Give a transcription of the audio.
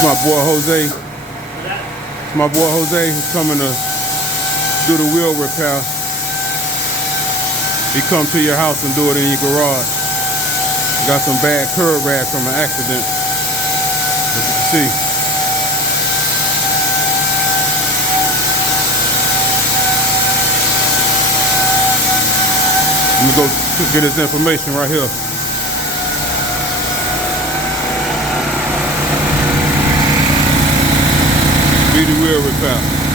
My boy Jose. My boy Jose who's coming to do the wheel repair. He come to your house and do it in your garage. Got some bad curb rash from an accident, as you can see. I'm gonna go get his information right here. Speedy wheel repair.